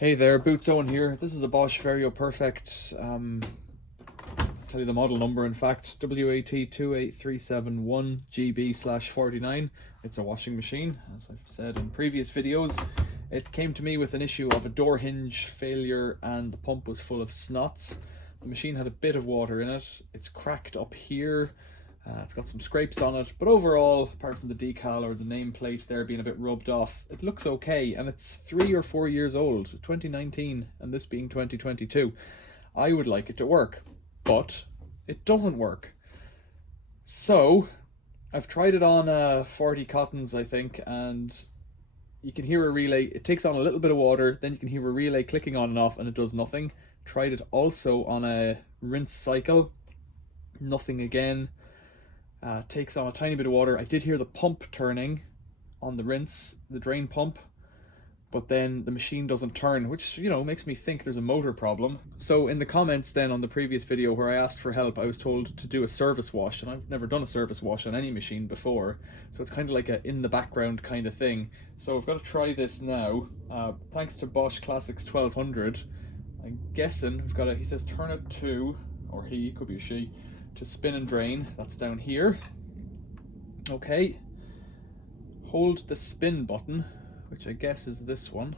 Hey there, Boots Owen here. This is a Bosch Varioperfect. Tell you the model number, in fact, WAT28371GB/49. It's a washing machine, as I've said in previous videos. It came to me with an issue of a door hinge failure and the pump was full of snots. The machine had a bit of water in it. It's cracked up here. It's got some scrapes on it, but overall, apart from the decal or the nameplate there being a bit rubbed off, it looks okay, and it's 3 or 4 years old, 2019, and this being 2022. I would like it to work, but it doesn't work. So, I've tried it on 40 cottons, I think, and you can hear a relay. It takes on a little bit of water, then you can hear a relay clicking on and off, and it does nothing. Tried it also on a rinse cycle, nothing again. Takes on a tiny bit of water. I did hear the pump turning on the rinse, the drain pump, but then the machine doesn't turn, which, you know, makes me think there's a motor problem. So in the comments then on the previous video where I asked for help, I was told to do a service wash, and I've never done a service wash on any machine before, so it's kind of like a in the background kind of thing. So I've got to try this now. Thanks to Bosch Classics 1200, I'm guessing we've got he says turn it to, or he, could be a she, to spin and drain. That's down here. Okay, hold the spin button, which I guess is this one.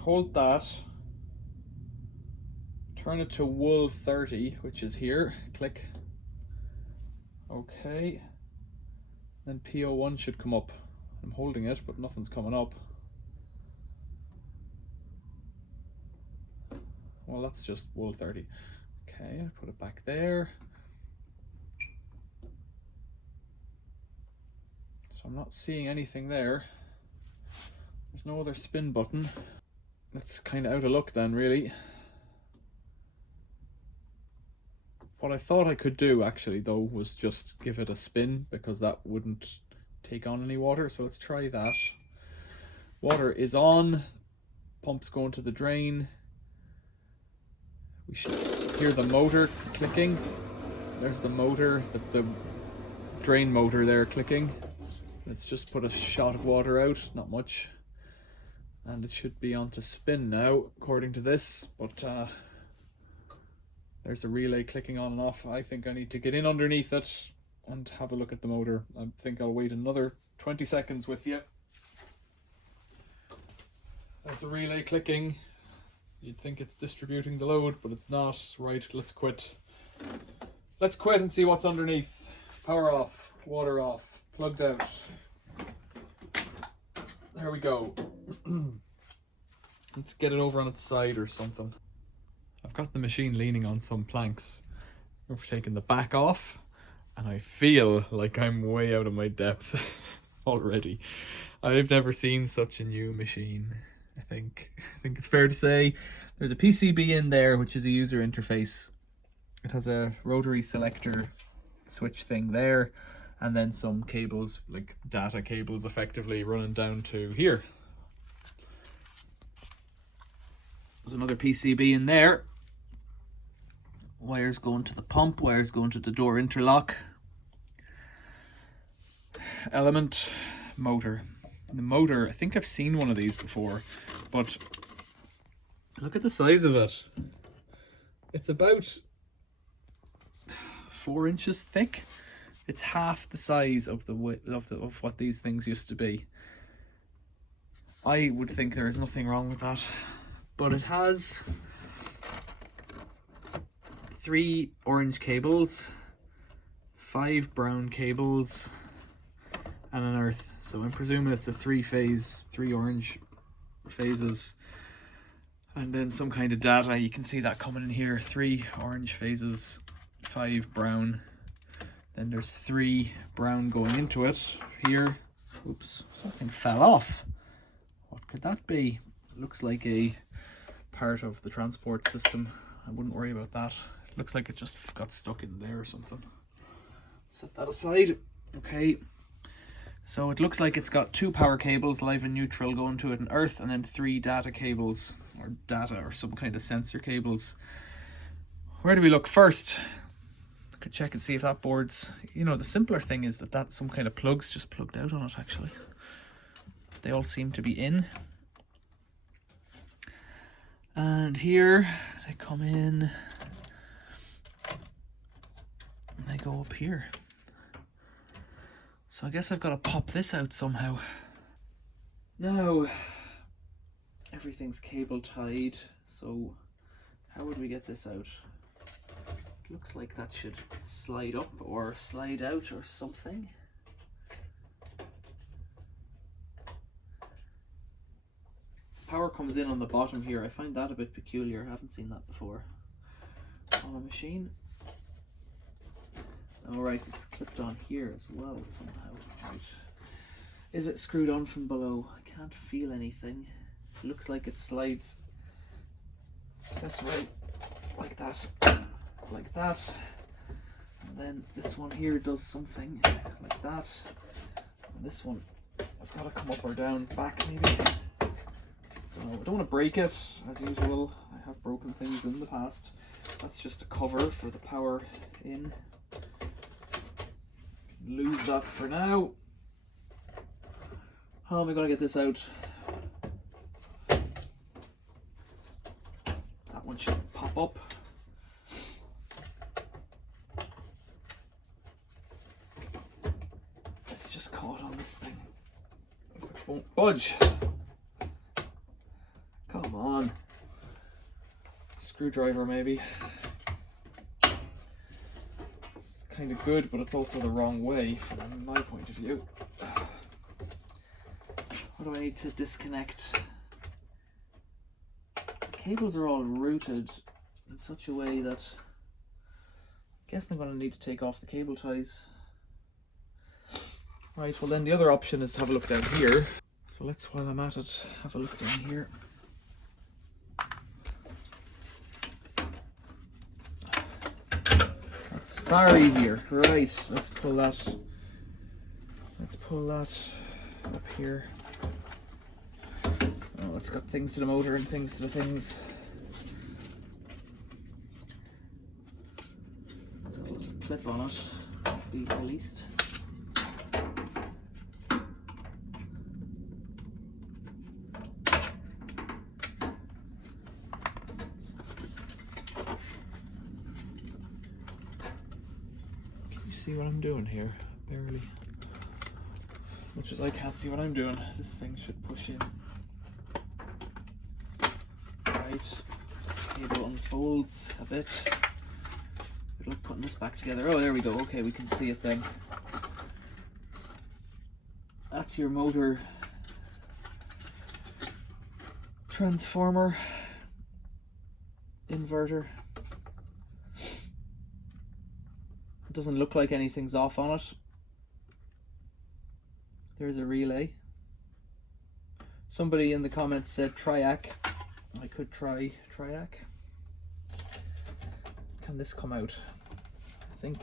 Hold that, turn it to wool 30, which is here. Click. Okay, then PO1 should come up. I'm holding it, but nothing's coming up. Well, that's just wool 30. Okay, I put it back there. So I'm not seeing anything there. There's no other spin button. That's kind of out of luck then, really. What I thought I could do actually though was just give it a spin, because that wouldn't take on any water. So let's try that. Water is on. Pump's going to the drain. We should hear the motor clicking. There's the motor, the drain motor there clicking. Let's just put a shot of water out, not much. And it should be on to spin now, according to this, but there's a relay clicking on and off. I think I need to get in underneath it and have a look at the motor. I think I'll wait another 20 seconds with you. There's a relay clicking. You'd think it's distributing the load, but it's not. Right, let's quit. Let's quit and see what's underneath. Power off, water off, plugged out. There we go. Let's get it over on its side or something. I've got the machine leaning on some planks. We've taken the back off, and I feel like I'm way out of my depth already. I've never seen such a new machine. I think it's fair to say. There's a PCB in there, which is a user interface. It has a rotary selector switch thing there, and then some cables, like data cables, effectively running down to here. There's another PCB in there. Wires going to the pump, wires going to the door interlock. Element, motor. The motor, I think I've seen one of these before, but look at the size of it. It's about 4 inches thick. It's half the size of of what these things used to be. I would think there is nothing wrong with that, but it has 3 orange cables, 5 brown cables, and an earth. So I'm presuming it's a 3 orange phases, and then some kind of data. You can see that coming in here. 3 orange phases, 5 brown. Then there's 3 brown going into it here. Oops, something fell off. What could that be? It looks like a part of the transport system. I wouldn't worry about that. It looks like it just got stuck in there or something. Set that aside. Okay. So it looks like it's got 2 power cables, live and neutral, going to it, and earth, and then 3 data cables, or data, or some kind of sensor cables. Where do we look first? I could check and see if that board's, you know, the simpler thing is that some kind of plug's just plugged out on it, actually. They all seem to be in. And here they come in and they go up here. So I guess I've got to pop this out somehow. Now, everything's cable tied, so how would we get this out? It looks like that should slide up or slide out or something. Power comes in on the bottom here. I find that a bit peculiar. I haven't seen that before on a machine. Alright, it's clipped on here as well somehow. Right. Is it screwed on from below? I can't feel anything. It looks like it slides this way, like that, like that. And then this one here does something like that. And this one has got to come up or down, back maybe. I don't want to break it, as usual. I have broken things in the past. That's just a cover for the power in. Lose that for now. How am I going to get this out? That one should pop up. It's just caught on this thing. It won't budge. Come on. Screwdriver maybe. It's kind of good, but it's also the wrong way from my point of view. What do I need to disconnect? The cables are all routed in such a way that I guess I'm going to need to take off the cable ties. Right, well then the other option is to have a look down here. So let's, while I'm at it, have a look down here. That's far easier. Right, let's pull that up here. Oh, it's got things to the motor and things to the things. There's a little clip on it, be released. See what I'm doing here? Barely. As much as I can't see what I'm doing, this thing should push in. Right, this cable unfolds a bit. Good luck putting this back together. Oh, there we go. Okay, we can see it then. That's your motor transformer inverter. It doesn't look like anything's off on it. There's a relay. Somebody in the comments said triac. I could try triac. Can this come out? I think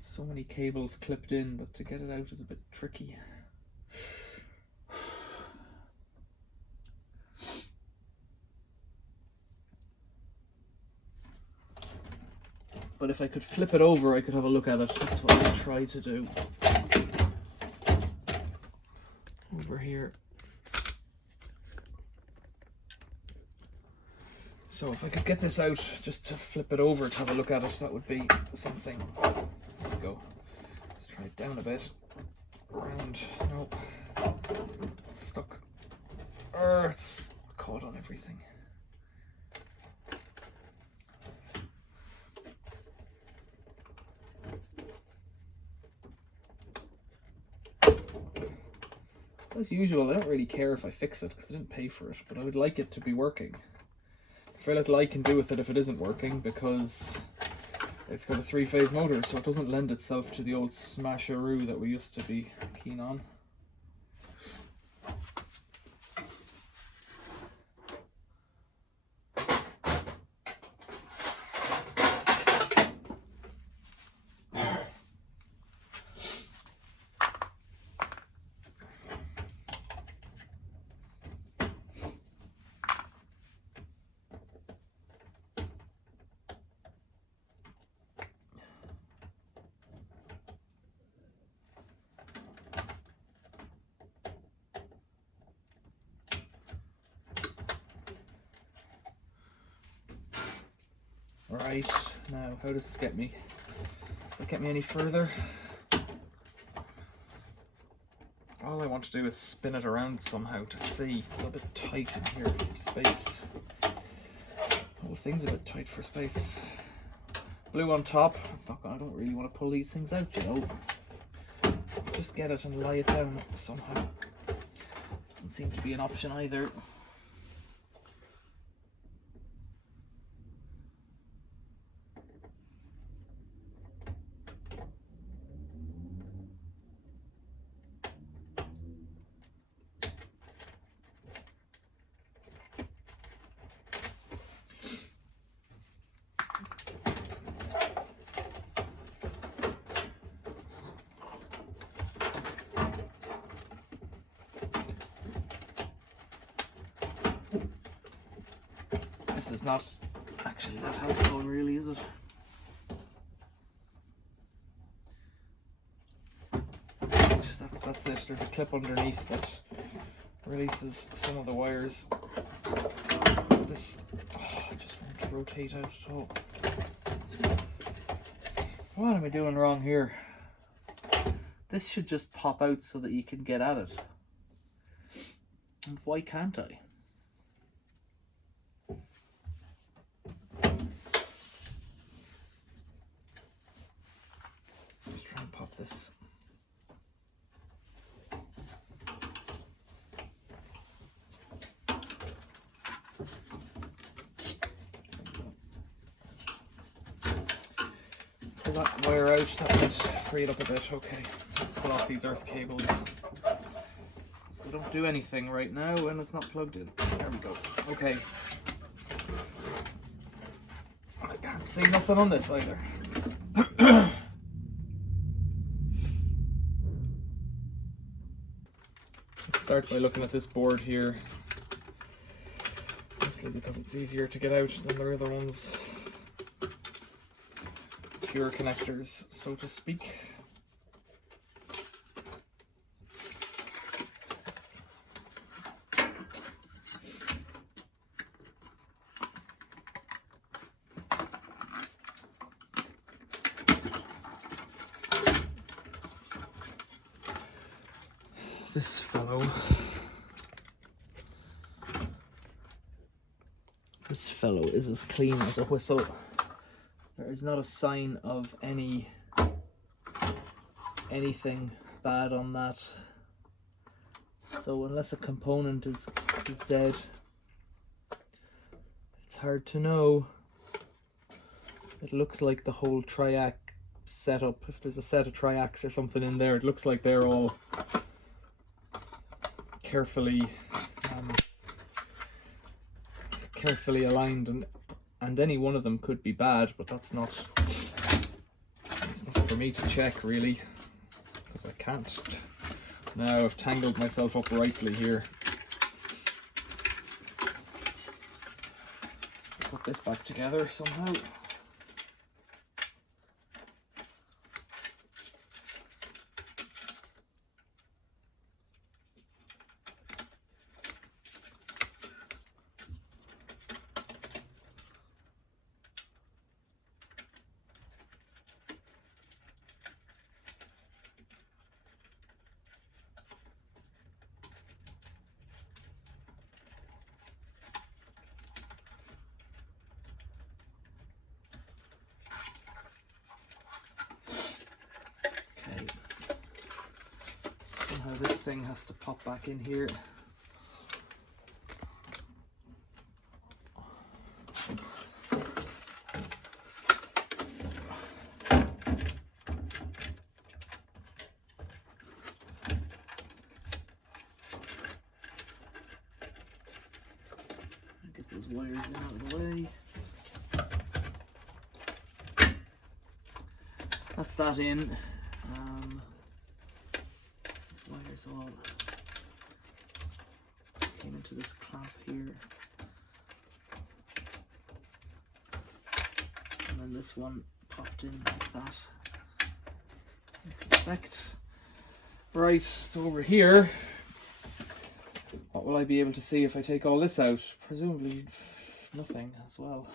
so many cables clipped in, but to get it out is a bit tricky. But if I could flip it over, I could have a look at it. That's what I'll try to do. Over here. So if I could get this out, just to flip it over to have a look at it, that would be something. Let's go. Let's try it down a bit. Around. Nope. It's stuck. It's caught on everything. As usual, I don't really care if I fix it because I didn't pay for it, but I would like it to be working. There's very little I can do with it if it isn't working because it's got a 3-phase motor, so it doesn't lend itself to the old smasheroo that we used to be keen on. Right, now how does this get me? Does it get me any further? All I want to do is spin it around somehow to see. It's a bit tight in here for space. The whole thing's a bit tight for space. Blue on top. It's not gonna, I don't really want to pull these things out, you know. Just get it and lie it down somehow. Doesn't seem to be an option either. This is not actually that helpful, really, is it? That's it. There's a clip underneath that releases some of the wires. This just won't rotate out at all. What am I doing wrong here? This should just pop out so that you can get at it. And why can't I? Let's try and pop this. Pull that wire out, that might free it up a bit. Okay, let's pull off these earth cables. So they don't do anything right now when it's not plugged in. There we go. Okay. I can't see nothing on this either. Let's start by looking at this board here. Mostly because it's easier to get out than the other ones. Pure connectors, so to speak. This fellow is as clean as a whistle. There is not a sign of anything bad on that. So unless a component is dead, it's hard to know. It looks like the whole triac setup, if there's a set of triacs or something in there, it looks like they're all carefully aligned, and any one of them could be bad, but it's not for me to check really, because I can't. Now I've tangled myself up rightly here. Put this back together somehow. This thing has to pop back in here. Get those wires out of the way. That's that in. All came into this clamp here, and then this one popped in like that, I suspect. Right, so over here, what will I be able to see if I take all this out? Presumably nothing as well.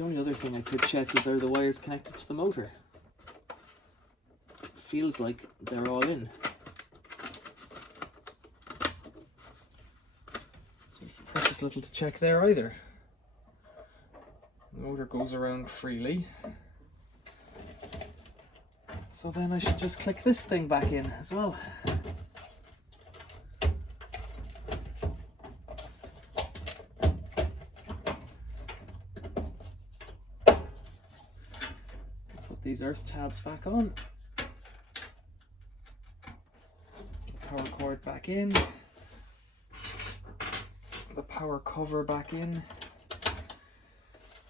The only other thing I could check is, are the wires connected to the motor? It feels like they're all in. So precious little to check there either. The motor goes around freely. So then I should just click this thing back in as well. Put these earth tabs back on. Power cord back in. The power cover back in.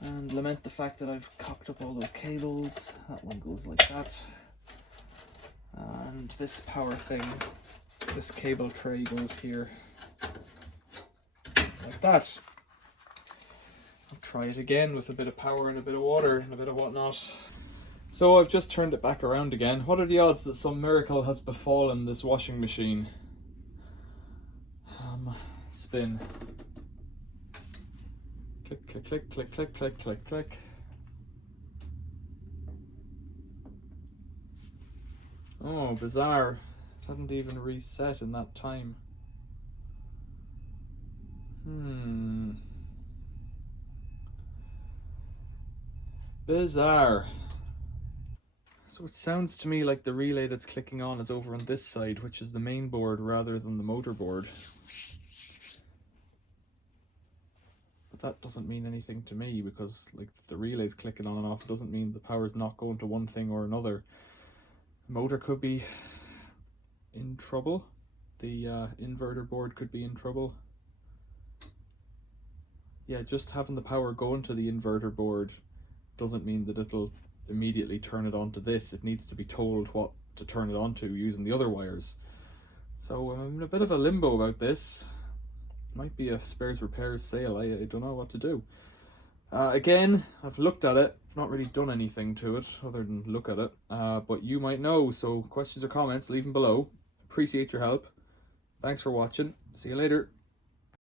And lament the fact that I've cocked up all those cables. That one goes like that. And this power thing, this cable tray goes here. Like that. I'll try it again with a bit of power and a bit of water and a bit of whatnot. So I've just turned it back around again. What are the odds that some miracle has befallen this washing machine? Spin. Click, click, click, click, click, click, click, click. Oh, bizarre. It hadn't even reset in that time. Bizarre. So it sounds to me like the relay that's clicking on is over on this side, which is the main board rather than the motor board. But that doesn't mean anything to me, because like if the relay's clicking on and off, it doesn't mean the power's not going to one thing or another. The motor could be in trouble. The inverter board could be in trouble. Yeah, just having the power going to the inverter board doesn't mean that it'll immediately turn it on to this. It needs to be told what to turn it on to using the other wires. So I'm in a bit of a limbo about this. Might be a spares repairs sale. I don't know what to do. Again, I've looked at it. I've not really done anything to it other than look at it. But you might know, so questions or comments, leave them below. Appreciate your help. Thanks for watching. See you later.